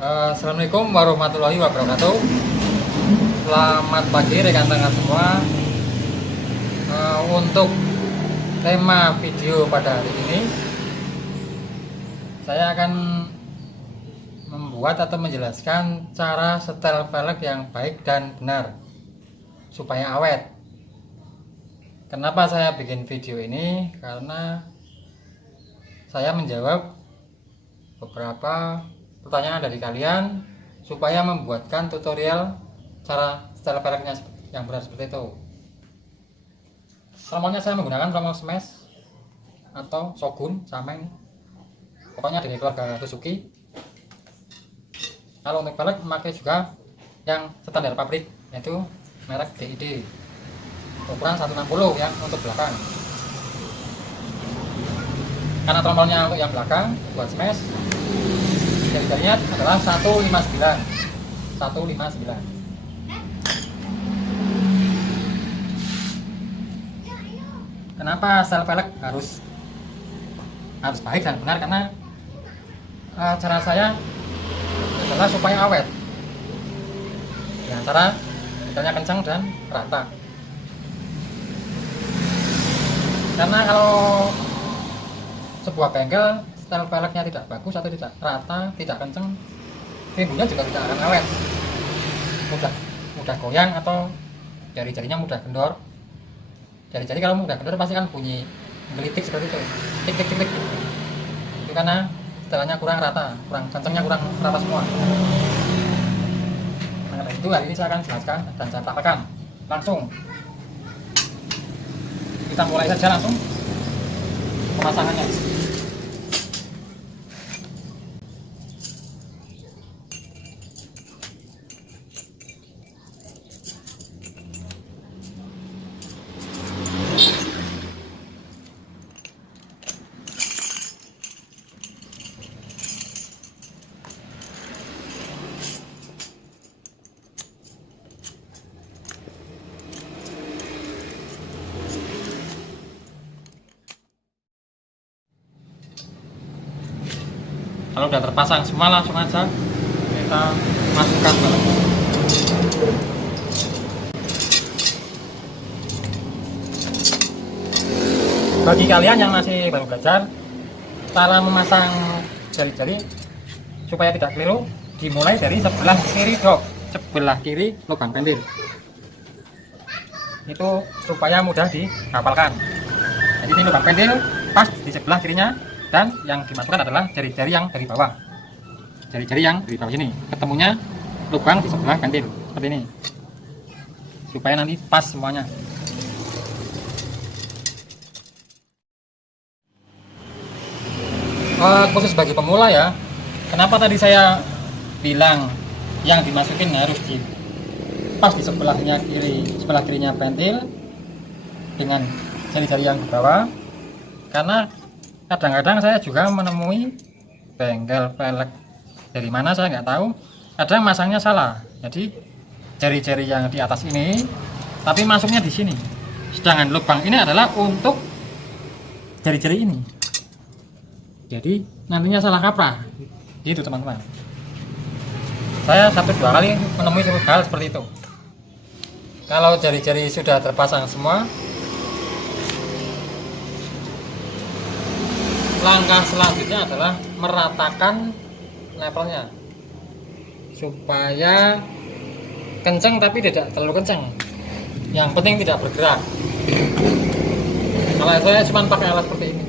Assalamualaikum warahmatullahi wabarakatuh. Selamat pagi rekan-rekan semua. Untuk tema video pada hari ini, saya akan membuat atau menjelaskan cara setel velg yang baik dan benar supaya awet. Kenapa saya bikin video ini? Karena saya menjawab beberapa pertanyaan dari kalian supaya membuatkan tutorial cara setel velgnya yang benar seperti itu. Tromolnya saya menggunakan tromol smash atau shogun sama ini, pokoknya dari keluarga Suzuki. Kalau untuk velg memakai juga yang standar pabrik, yaitu merek DID, ukuran 160 ya untuk belakang. Karena tromolnya untuk yang belakang buat smash, jari-jarinya adalah 159. Kenapa setel velg harus baik dan benar? Karena cara saya adalah supaya awet. Dengan cara setelnya kencang dan rata. Karena kalau sebuah bengkel setel velgnya tidak bagus atau tidak rata, tidak kencang, timbulnya juga tidak akan awet. Mudah goyang atau jari-jarinya mudah kendor. Jari-jari kalau mudah kendor pasti kan bunyi gelitik seperti itu, tik tik tik tik. Itu karena setelannya kurang rata, kurang kencangnya, kurang rata semua. Nah, dari itu hari ini saya akan jelaskan dan saya praktekkan langsung. Kita mulai saja langsung pemasangannya. Kalau sudah terpasang semua, langsung aja kita masukkan velgnya. Bagi kalian yang masih baru belajar, cara memasang jari-jari supaya tidak keliru, dimulai dari sebelah kiri dok, sebelah kiri lubang pentil. Itu supaya mudah dihafalkan. Jadi ini lubang pentil pas di sebelah kirinya, dan yang dimasukkan adalah jari-jari yang dari bawah. Jari-jari yang dari bawah sini ketemunya lubang di sebelah pentil seperti ini, supaya nanti pas semuanya. Khusus bagi pemula ya, kenapa tadi saya bilang yang dimasukin harus di pas di sebelahnya sebelah kirinya pentil dengan jari-jari yang di bawah? Karena kadang-kadang saya juga menemui bengkel velg dari mana saya nggak tahu, kadang masangnya salah. Jadi jari-jari yang di atas ini tapi masuknya di sini, sedangkan lubang ini adalah untuk jari-jari ini. Jadi nantinya salah kaprah gitu teman-teman. Saya 1-2 kali menemui hal seperti itu. Kalau jari-jari sudah terpasang semua, langkah selanjutnya adalah meratakan levelnya supaya kencang tapi tidak terlalu kencang. Yang penting tidak bergerak. Kalau saya cuma pakai alat seperti ini.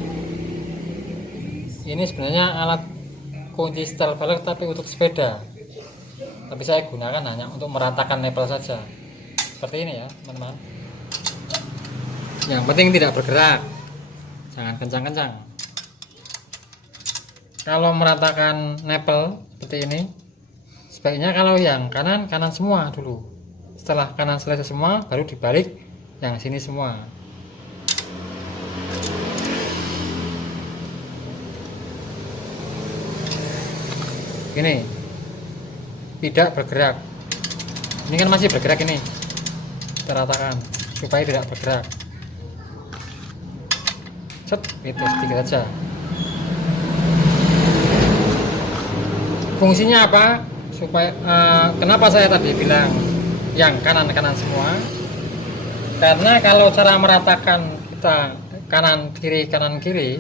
Ini sebenarnya alat kunci setel velg tapi untuk sepeda. Tapi saya gunakan hanya untuk meratakan level saja. Seperti ini ya, teman-teman. Yang penting tidak bergerak. Jangan kencang-kencang. Kalau meratakan nepel seperti ini, sebaiknya kalau yang kanan semua dulu. Setelah kanan selesai semua, baru dibalik yang sini semua. Gini, tidak bergerak. Ini kan masih bergerak ini. Kita ratakan supaya tidak bergerak. Set, itu sedikit saja. Fungsinya apa? Supaya kenapa saya tadi bilang yang kanan-kanan semua? Karena kalau cara meratakan kita kanan kiri,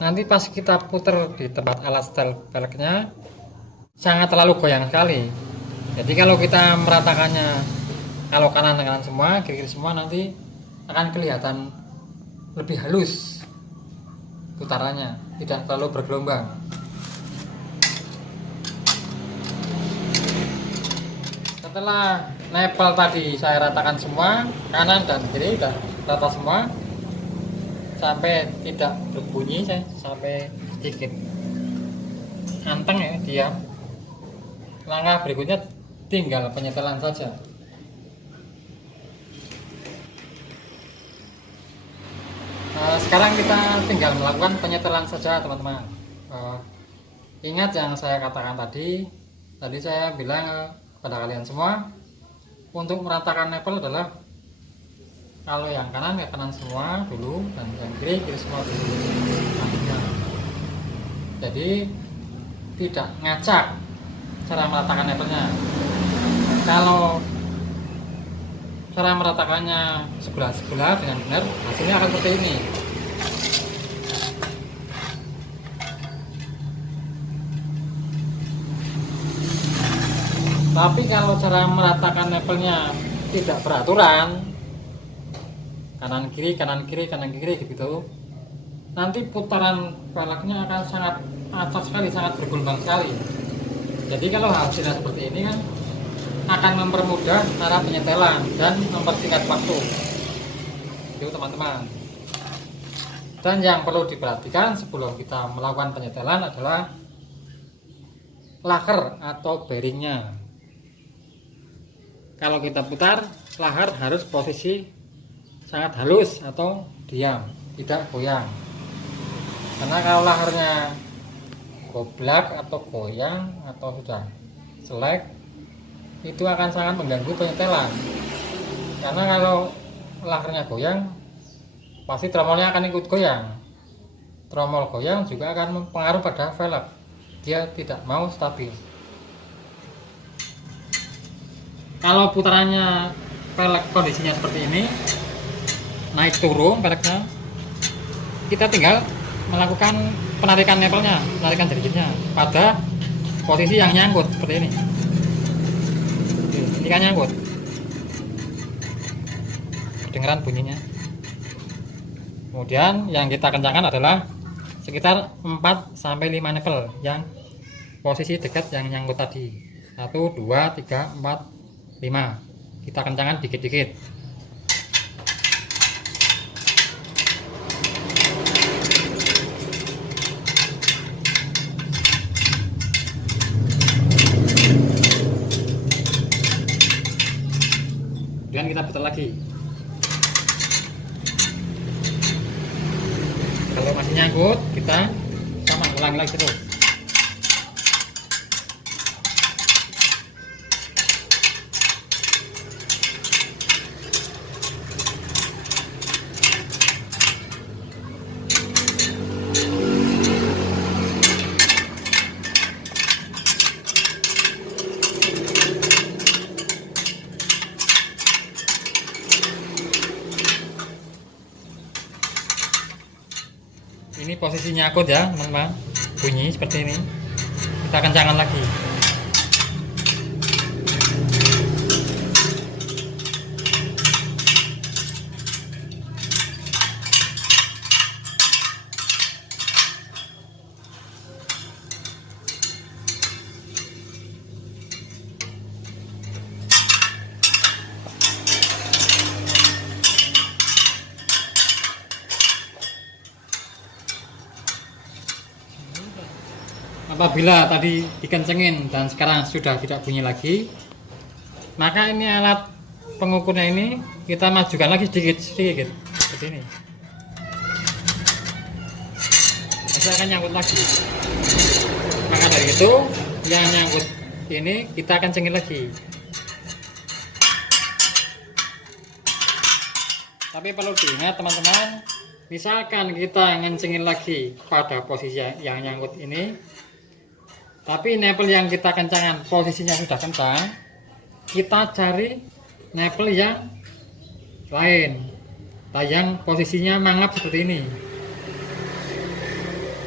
nanti pas kita putar di tempat alat setel velgnya sangat terlalu goyang sekali. Jadi kalau kita meratakannya, kalau kanan semua, kiri semua, nanti akan kelihatan lebih halus putarannya, tidak terlalu bergelombang. Setelah nepel tadi saya ratakan semua, kanan dan kiri sudah rata semua, sampai tidak berbunyi, sampai sedikit anteng ya, diam. Langkah berikutnya tinggal penyetelan saja. Sekarang kita tinggal melakukan penyetelan saja, teman-teman. Ingat yang saya katakan tadi saya bilang pada kalian semua, untuk meratakan nepel adalah kalau yang kanan ya kanan semua dulu, dan yang kiri semua dulu. Jadi tidak ngacak cara meratakan nepelnya. Kalau cara meratakannya sebelah dengan benar, hasilnya akan seperti ini. Tapi kalau cara meratakan nepelnya tidak beraturan, kanan kiri gitu, nanti putaran velgnya akan sangat acak sekali, sangat bergelombang sekali. Jadi kalau hasilnya seperti ini kan akan mempermudah cara penyetelan dan mempersingkat waktu itu, teman-teman. Dan yang perlu diperhatikan sebelum kita melakukan penyetelan adalah laker atau bearingnya. Kalau kita putar, laker harus posisi sangat halus atau diam, tidak goyang. Karena kalau lakernya goblak atau goyang atau sudah selek, itu akan sangat mengganggu penyetelan. Karena kalau lakernya goyang, pasti tromolnya akan ikut goyang. Tromol goyang juga akan mempengaruhi pada velg, dia tidak mau stabil. Kalau putarannya velg kondisinya seperti ini, naik turun velgnya, kita tinggal melakukan penarikan nepelnya, penarikan jari-jarinya pada posisi yang nyangkut seperti ini. Ini kan nyangkut, kedengeran bunyinya. Kemudian yang kita kencangkan adalah sekitar 4-5 nepel yang posisi dekat yang nyangkut tadi. 1, 2, 3, 4, 5. Kita kencangkan dikit-dikit. Kemudian kita putar lagi. Kalau masih nyangkut, kita sama ulangi lagi terus. Ini posisi nyangkut ya, teman-teman. Bunyi seperti ini. Kita kencangkan lagi. Apabila tadi dikencengin dan sekarang sudah tidak bunyi lagi, maka ini alat pengukurnya ini kita majukan lagi sedikit seperti ini. Masih akan nyangkut lagi. Maka dari itu yang nyangkut ini kita kencengin lagi. Tapi perlu diingat, teman-teman, misalkan kita ngencengin lagi pada posisi yang nyangkut ini, Tapi nepel yang kita kencangkan posisinya sudah kencang, kita cari nepel yang lain, yang posisinya mangap seperti ini,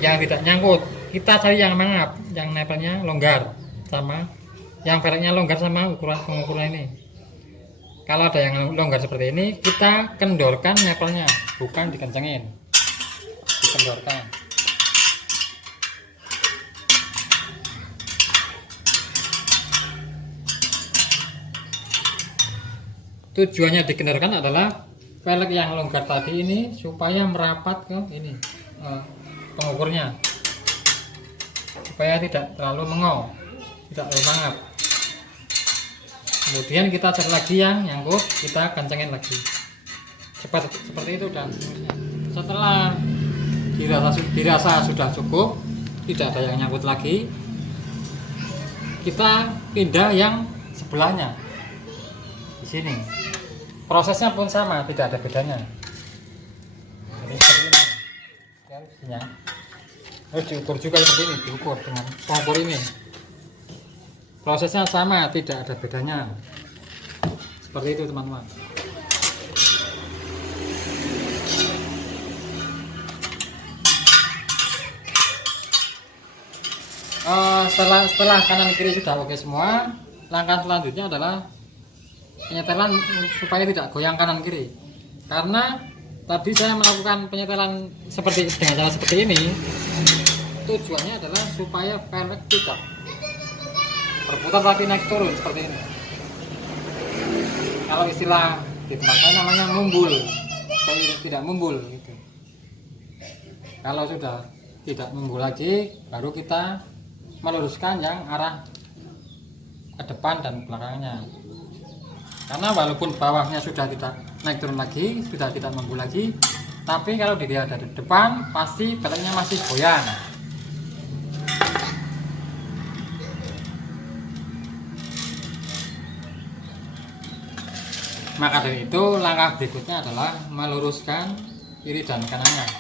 yang tidak nyangkut. Kita cari yang mangap, yang nepelnya longgar sama yang velgnya longgar sama pengukuran ini. Kalau ada yang longgar seperti ini, kita kendorkan nepelnya, bukan dikencengin, dikendorkan. Tujuannya dikendorkan adalah velg yang longgar tadi ini supaya merapat ke ini pengukurnya, supaya tidak terlalu mengau, tidak terlalu mangap. Kemudian kita cari lagi yang nyangkut, kita kencengin lagi seperti itu. Dan setelah dirasa sudah cukup, tidak ada yang nyangkut lagi, kita pindah yang sebelahnya. Di sini prosesnya pun sama, tidak ada bedanya. Jadi seperti ini harusnya, harus diukur juga seperti ini, diukur dengan pengukur ini. Prosesnya sama, tidak ada bedanya. Seperti itu teman-teman. Setelah kanan kiri sudah oke semua, langkah selanjutnya adalah penyetelan supaya tidak goyang kanan kiri. Karena tadi saya melakukan penyetelan dengan cara seperti ini, tujuannya adalah supaya velg tidak berputar tapi naik turun seperti ini. Kalau istilah di tempat saya namanya mumbul, supaya tidak mumbul gitu. Kalau sudah tidak mumbul lagi, baru kita meluruskan yang arah ke depan dan belakangnya. Karena walaupun bawahnya sudah tidak naik turun lagi, sudah tidak mumbul lagi, tapi kalau dilihat dari depan pasti velgnya masih goyang. Maka dari itu langkah berikutnya adalah meluruskan kiri dan kanannya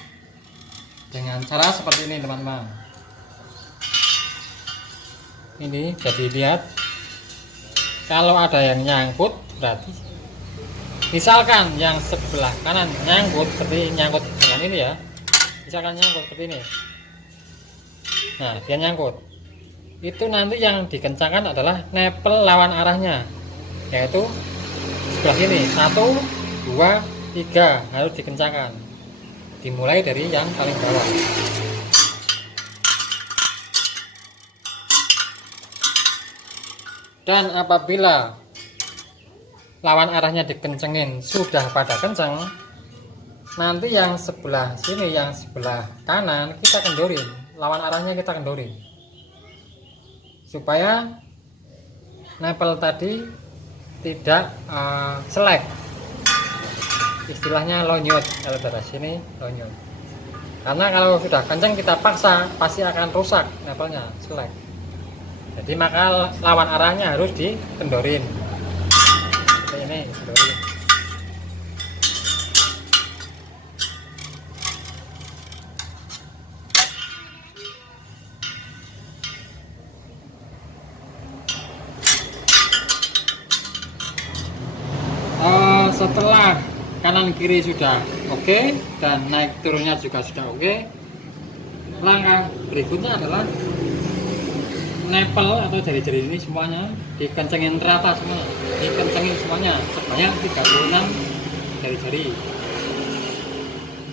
dengan cara seperti ini teman-teman. Ini jadi lihat, kalau ada yang nyangkut berarti misalkan yang sebelah kanan nyangkut seperti nyangkut dengan ini ya, misalkan nyangkut seperti ini. Nah, dia nyangkut, itu nanti yang dikencangkan adalah nepel lawan arahnya, yaitu sebelah sini 1, 2, 3 harus dikencangkan, dimulai dari yang paling bawah. Dan apabila lawan arahnya dikencengin sudah pada kenceng, nanti yang sebelah sini, yang sebelah kanan kita kendorin, lawan arahnya kita kendorin, supaya nepel tadi tidak selek, istilahnya lonyot. Kalau dari sini lonyot, karena kalau sudah kenceng kita paksa pasti akan rusak nepelnya, selek. Jadi maka lawan arahnya harus dikendorin seperti ini, kendorin. Setelah kanan kiri sudah oke dan naik turunnya juga sudah oke, langkah berikutnya adalah nepel atau jari-jari ini semuanya dikencengin rata semua, dikencengin semuanya sebanyak 36 jari-jari.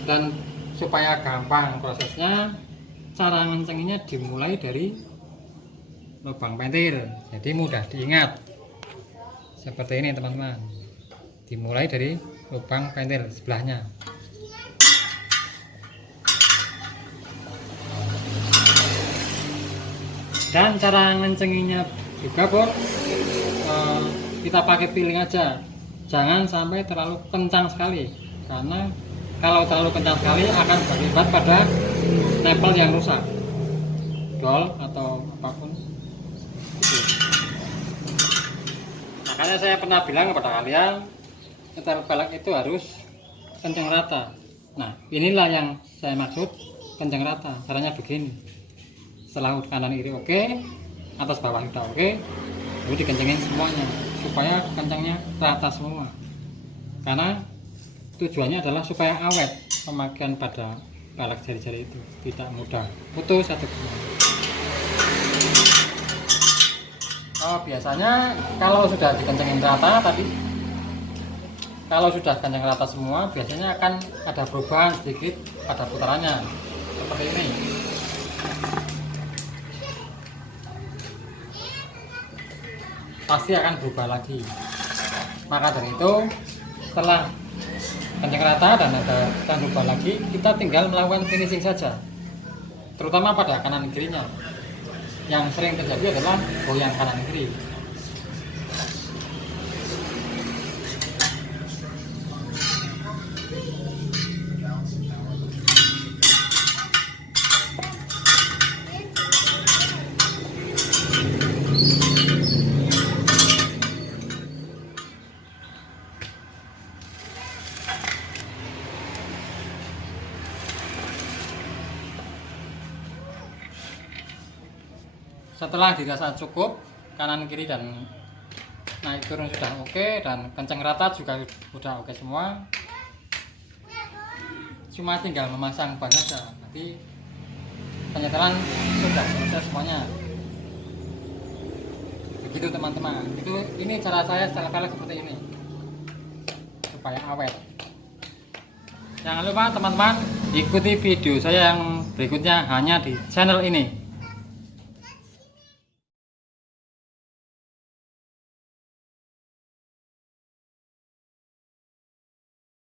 Dan supaya gampang prosesnya, cara ngencenginnya dimulai dari lubang pentil, jadi mudah diingat. Seperti ini teman-teman, dimulai dari lubang pentil sebelahnya. Dan cara ngencenginnya juga bos, kita pakai feeling aja, jangan sampai terlalu kencang sekali, karena kalau terlalu kencang sekali akan berakibat pada nepel yang rusak, dol atau apapun itu. Makanya saya pernah bilang kepada kalian, nyetel velg itu harus kencang rata. Nah, inilah yang saya maksud kencang rata. Caranya begini, Setelah kanan kiri oke, atas bawah sudah oke, lalu dikencengin semuanya supaya kencangnya rata semua, karena tujuannya adalah supaya awet pemakaian pada balak jari-jari itu, tidak mudah putus atau gimana. Biasanya kalau sudah dikencengin rata tadi, kalau sudah kencang rata semua, biasanya akan ada perubahan sedikit pada putarannya seperti ini. Pasti akan berubah lagi. Maka dari itu, setelah kencang rata dan ada akan berubah lagi, kita tinggal melakukan finishing saja, terutama pada kanan kirinya. Yang sering terjadi adalah goyang kanan kiri. Setelah dirasa cukup kanan kiri dan naik turun sudah oke, dan kencang rata juga sudah oke semua, cuma tinggal memasang ban saja. Nanti penyetelan sudah selesai semuanya. Begitu teman-teman, ini cara saya setelah velg seperti ini supaya awet. Jangan lupa teman-teman ikuti video saya yang berikutnya hanya di channel ini.